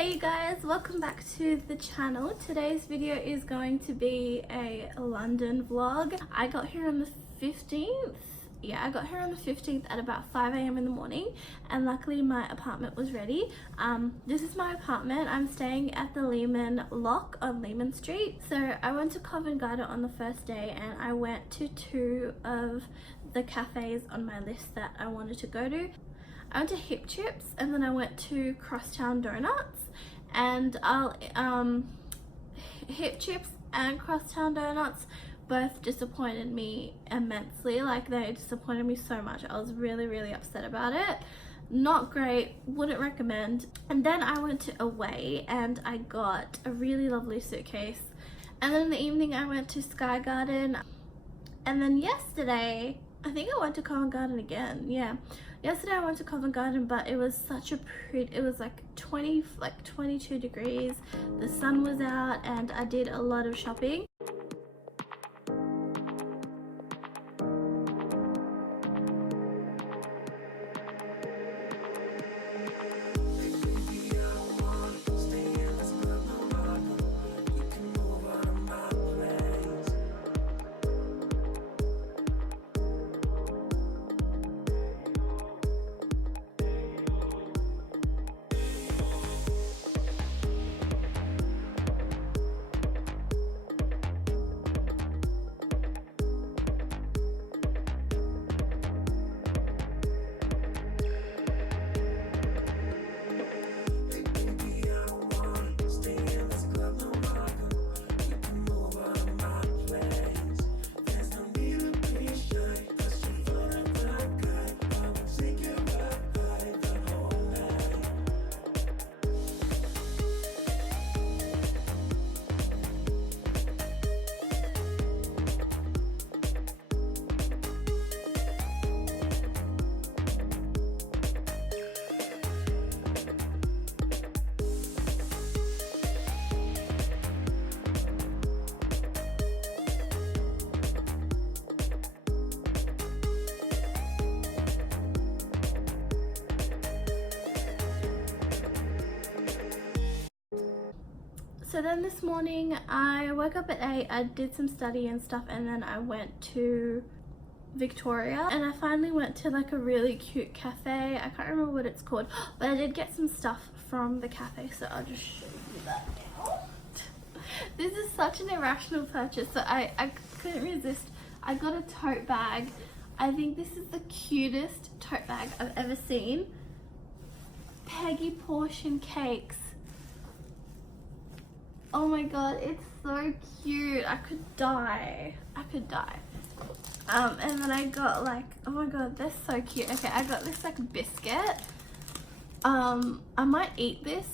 Hey you guys, welcome back to the channel. Today's video is going to be a London vlog. I got here on the 15th. Yeah, I got here on the 15th at about 5 a.m. in the morning, and luckily my apartment was ready. This is my apartment. I'm staying at the Lehman Lock on Lehman Street. So I went to Covent Garden on the first day, and I went to two of the cafes on my list that I wanted to go to. I went to Hip Chips, and then I went to Crosstown Donuts, and Hip Chips and Crosstown Donuts both disappointed me immensely. Like, they disappointed me so much. I was really upset about it. Not great, wouldn't recommend. And then I went to Away and I got a really lovely suitcase, and then in the evening I went to Sky Garden, and then yesterday I think I went to Covent Garden again. Yeah, yesterday I went to Covent Garden, but it was such a pretty, it was like 22 degrees, the sun was out, and I did a lot of shopping. So then this morning I woke up at 8, I did some study and stuff, and then I went to Victoria, and I finally went to like a really cute cafe. I can't remember what it's called, but I did get some stuff from the cafe, so I'll just show you that now. This is such an irrational purchase, so I couldn't resist. I got a tote bag. I think this is the cutest tote bag I've ever seen. Peggy Portion Cakes. Oh my god, it's so cute. I could die. And then I got like, oh my god, they're so cute. Okay, I got this like biscuit. I might eat this.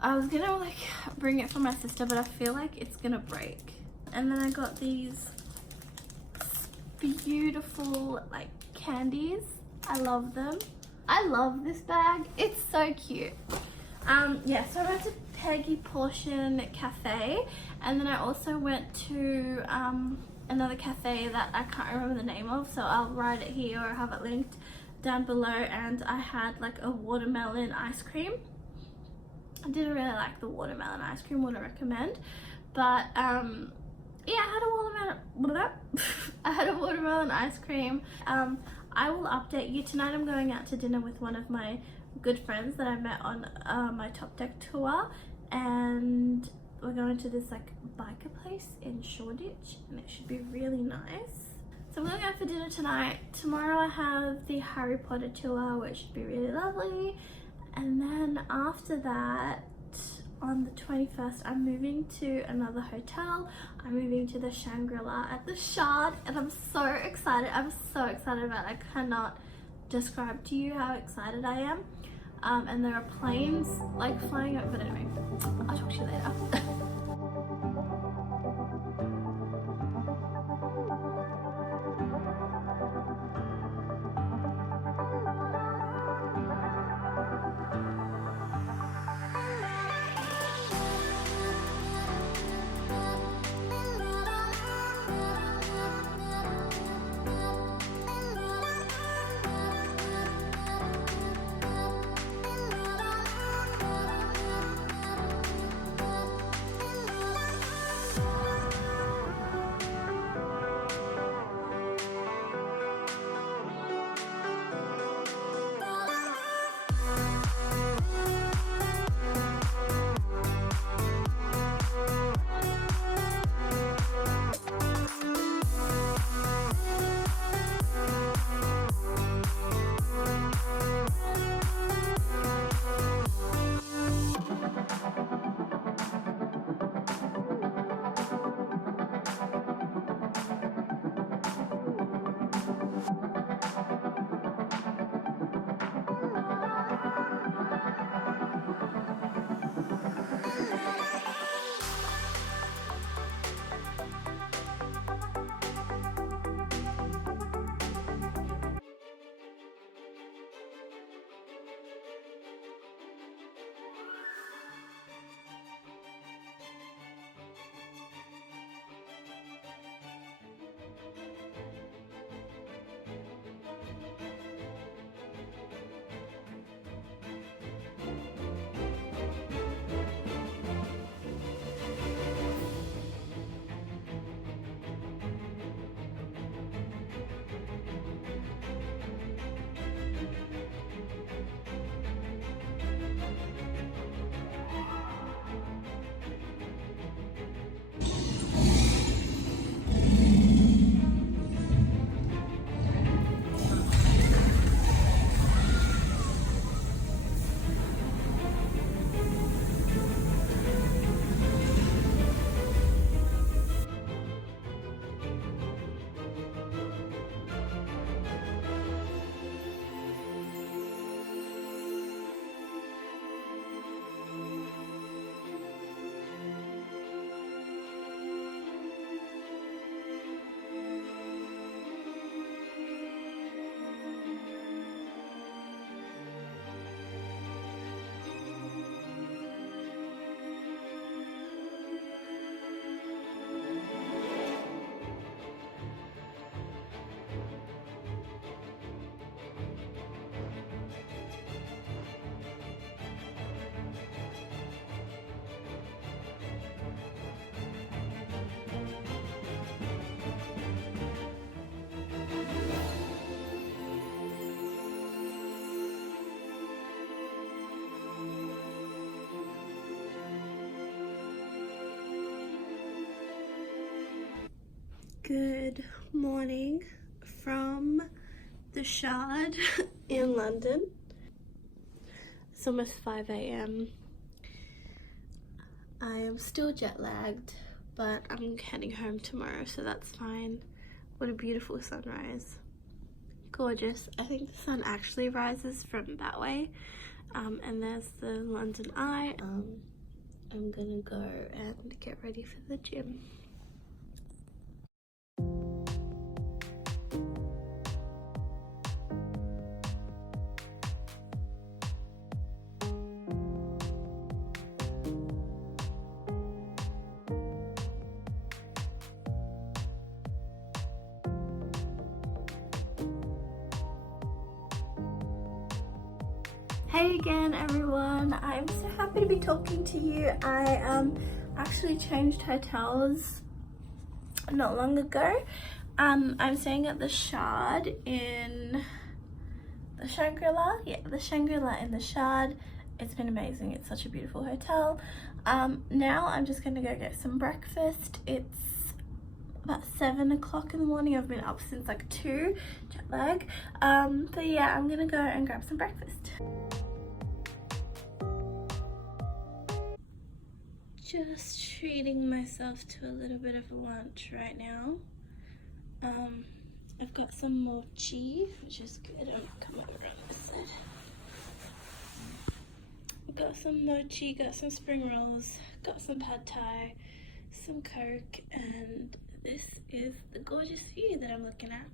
I was gonna like bring it for my sister, but I feel like it's gonna break. And then I got these beautiful like candies. I love them. I love this bag. It's so cute. Yeah, so I went to Peggy Portion Cafe, and then I also went to another cafe that I can't remember the name of, so I'll write it here or have it linked down below, and I had like a watermelon ice cream. I didn't really like the watermelon ice cream, wouldn't recommend, but yeah, I had a watermelon ice cream. I will update you. Tonight I'm going out to dinner with one of my good friends that I met on my Top Deck tour, and we're going to this like biker place in Shoreditch, and it should be really nice. So I'm going out for dinner tonight. Tomorrow I have the Harry Potter tour, which should be really lovely, and then after that on the 21st I'm moving to another hotel. I'm moving to the Shangri-La at the Shard, and I'm so excited. I'm so excited about it. I cannot describe to you how excited I am. And there are planes like flying over, but anyway, I'll talk to you later. Good morning from the Shard in London. It's almost 5 a.m. I am still jet lagged, but I'm heading home tomorrow, so that's fine. What a beautiful sunrise. Gorgeous. I think the sun actually rises from that way. And there's the London Eye. I'm gonna go and get ready for the gym. Hey again everyone, I'm so happy to be talking to you. I actually changed hotels not long ago. I'm staying at the Shard in the Shangri-La. Yeah, the Shangri-La in the Shard. It's been amazing. It's such a beautiful hotel. Now I'm just gonna go get some breakfast. It's about 7 o'clock in the morning. I've been up since like 2, jet lag. But yeah, I'm gonna go and grab some breakfast. Just treating myself to a little bit of a lunch right now. I've got some mochi, which is good. I'm come over on this side. Got some mochi, got some spring rolls, got some pad thai, some Coke, and this is the gorgeous view that I'm looking at.